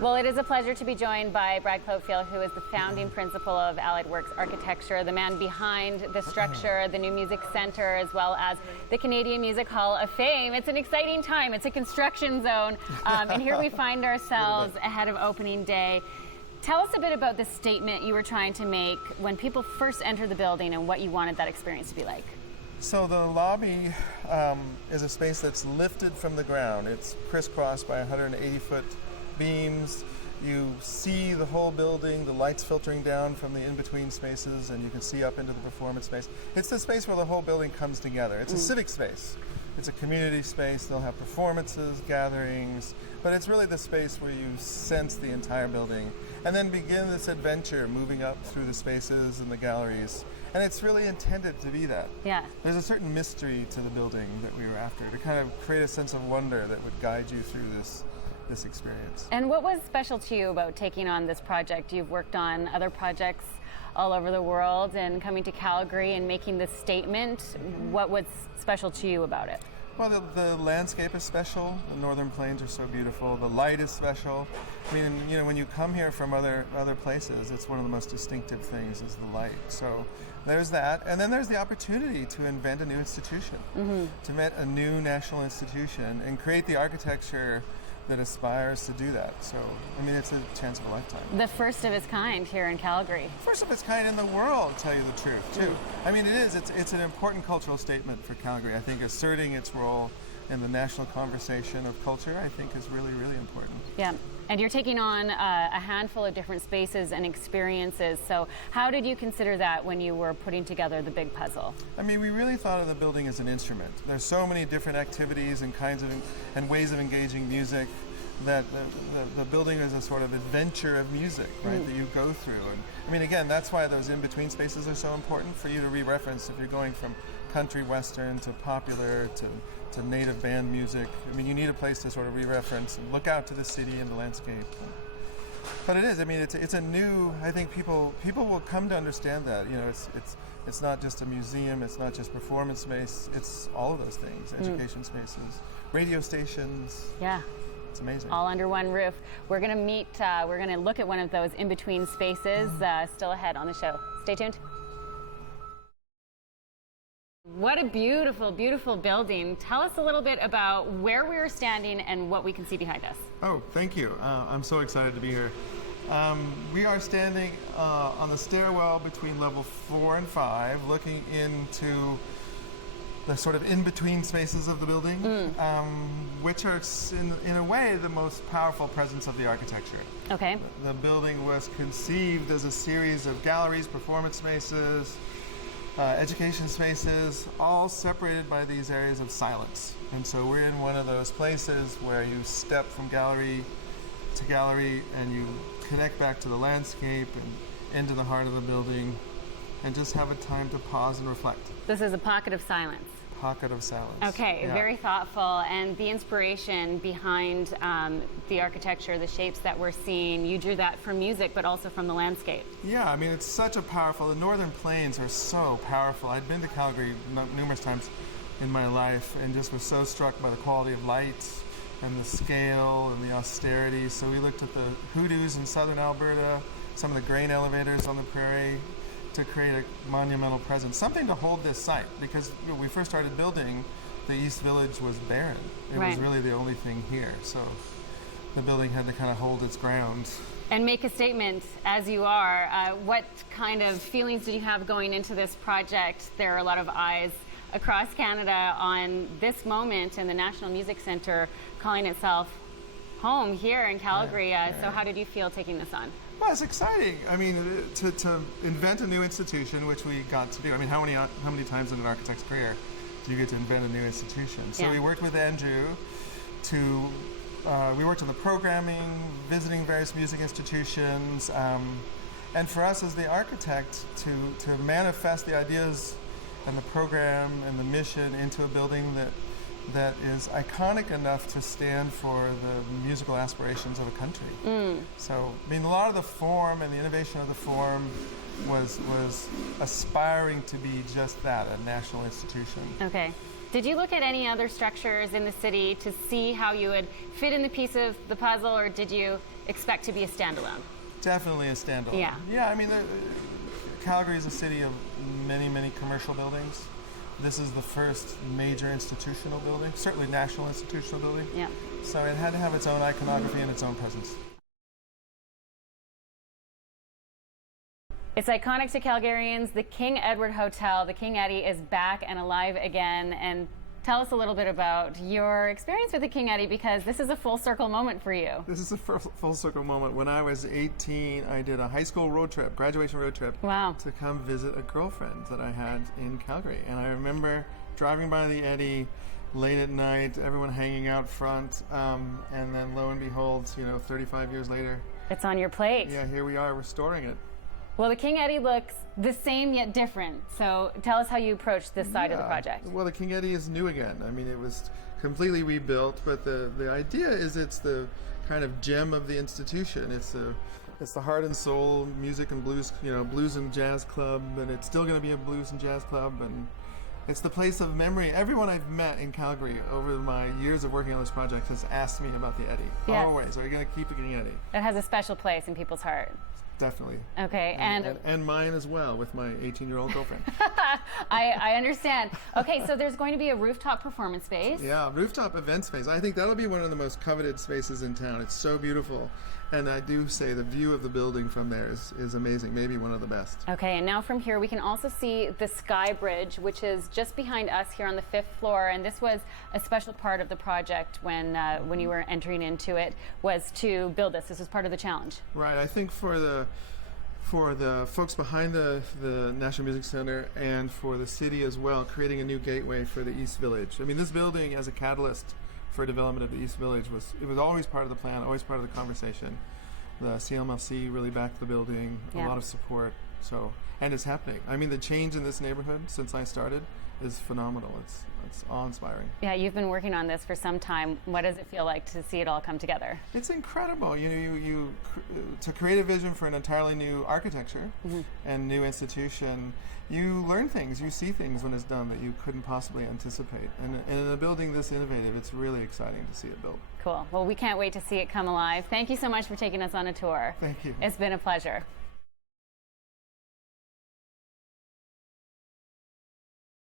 Well, it is a pleasure to be joined by Brad Clotefield, who is the founding principal of Allied Works Architecture, the man behind the structure, the new music center, as well as the Canadian Music Hall of Fame. It's an exciting time. It's a construction zone, and here we find ourselves ahead of opening day. Tell us a bit about the statement you were trying to make when people first entered the building and what you wanted that experience to be like. So the lobby is a space that's lifted from the ground. It's crisscrossed by 180-foot beams. You see the whole building, the lights filtering down from the in-between spaces, and you can see up into the performance space. It's the space where the whole building comes together. It's a civic space. It's a community space. They'll have performances, gatherings, but it's really the space where you sense the entire building and then begin this adventure moving up through the spaces and the galleries. And it's really intended to be that. Yeah. There's a certain mystery to the building that we were after, to kind of create a sense of wonder that would guide you through this experience. And what was special to you about taking on this project? You've worked on other projects all over the world, and coming to Calgary and making this statement. What was special to you about it? Well, the landscape is special. The northern plains are so beautiful. The light is special. I mean, you know, when you come here from other places, it's one of the most distinctive things is the light. So there's that. And then there's the opportunity to invent a new institution, to invent a new national institution and create the architecture that aspires to do that. So, I mean, it's a chance of a lifetime. The first of its kind here in Calgary. First of its kind in the world, to tell you the truth, too. I mean, it is. It's an important cultural statement for Calgary. I think asserting its role in the national conversation of culture, I think, is really, really important. Yeah. And you're taking on a handful of different spaces and experiences. So how did you consider that when you were putting together the big puzzle? I mean, we really thought of the building as an instrument. There's so many different activities and kinds of and ways of engaging music that the building is a sort of adventure of music, right, that you go through. And I mean, again, that's why those in-between spaces are so important for you to re-reference if you're going from country western to popular to native band music. I mean, you need a place to sort of re-reference and look out to the city and the landscape. But it is. I mean, it's a new. I think people will come to understand that. You know, it's not just a museum. It's not just performance space. It's all of those things. Education spaces, radio stations. Yeah. It's amazing. All under one roof. We're going to meet. We're going to look at one of those in-between spaces. Still ahead on the show. Stay tuned. What a beautiful, beautiful building. Tell us a little bit about where we are standing and what we can see behind us. Oh, thank you. I'm so excited to be here. We are standing on the stairwell between level 4 and 5, looking into the sort of in-between spaces of the building, which are, in a way, the most powerful presence of the architecture. Okay. The building was conceived as a series of galleries, performance spaces, education spaces, all separated by these areas of silence. And so we're in one of those places where you step from gallery to gallery and you connect back to the landscape and into the heart of the building and just have a time to pause and reflect. This is a pocket of silence. Pocket of silence. Okay, yeah. Very thoughtful. And the inspiration behind the architecture, the shapes that we're seeing, you drew that from music, but also from the landscape. Yeah, I mean, it's such a powerful, the northern plains are so powerful. I'd been to Calgary numerous times in my life and just was so struck by the quality of light and the scale and the austerity. So we looked at the hoodoos in southern Alberta, some of the grain elevators on the prairie, to create a monumental presence, something to hold this site, because when we first started building, the East Village was barren. It was really the only thing here, so the building had to kind of hold its ground. And make a statement as you are. What kind of feelings did you have going into this project? There are a lot of eyes across Canada on this moment in the National Music Centre calling itself home here in Calgary. So how did you feel taking this on? Well, it's exciting. I mean, to invent a new institution, which we got to do. I mean, how many times in an architect's career do you get to invent a new institution? So we worked with Andrew we worked on the programming, visiting various music institutions, and for us as the architect to manifest the ideas and the program and the mission into a building that is iconic enough to stand for the musical aspirations of a country. So, I mean, a lot of the form and the innovation of the form was aspiring to be just that, a national institution. Okay. Did you look at any other structures in the city to see how you would fit in the piece of the puzzle, or did you expect to be a standalone? Definitely a standalone. Yeah. Yeah, I mean, Calgary is a city of many, many commercial buildings. This is the first major institutional building, certainly national institutional building. Yeah. So it had to have its own iconography and its own presence. It's iconic to Calgarians. The King Edward Hotel, the King Eddie, is back and alive again. And tell us a little bit about your experience with the King Eddie, because this is a full circle moment for you. This is a full circle moment. When I was 18, I did a high school road trip, graduation road trip, Wow. to come visit a girlfriend that I had in Calgary. And I remember driving by the Eddie late at night, everyone hanging out front, and then lo and behold, 35 years later, It's on your plate. yeah, here we are restoring it. Well, the King Eddie looks the same yet different. So tell us how you approached this side of the Yeah. project. Well, the King Eddie is new again. I mean, it was completely rebuilt, but the idea is it's the kind of gem of the institution. It's the heart and soul music and blues, blues and jazz club, and it's still going to be a blues and jazz club, and it's the place of memory. Everyone I've met in Calgary over my years of working on this project has asked me about the Eddie. Yes. Always. Are you going to keep the King Eddie? It has a special place in people's heart. Definitely. Okay, And mine as well, with my 18-year-old girlfriend. I understand. Okay, so there's going to be a rooftop performance space. Yeah, rooftop event space. I think that'll be one of the most coveted spaces in town. It's so beautiful. And I do say the view of the building from there is amazing, maybe one of the best. Okay, and now from here we can also see the Sky Bridge, which is just behind us here on the 5th floor. And this was a special part of the project when you were entering into it, was to build this. This was part of the challenge. Right, I think for the folks behind the National Music Center and for the city as well, creating a new gateway for the East Village. I mean, this building as a catalyst for development of the East Village was always part of the plan, always part of the conversation. The CMLC really backed the building, Yeah. a lot of support. So, and it's happening. I mean, the change in this neighborhood since I started is phenomenal. It's awe-inspiring. Yeah, you've been working on this for some time. What does it feel like to see it all come together? It's incredible. To create a vision for an entirely new architecture and new institution, you learn things, you see things when it's done that you couldn't possibly anticipate. And in a building this innovative, it's really exciting to see it built. Cool. Well, we can't wait to see it come alive. Thank you so much for taking us on a tour. Thank you. It's been a pleasure.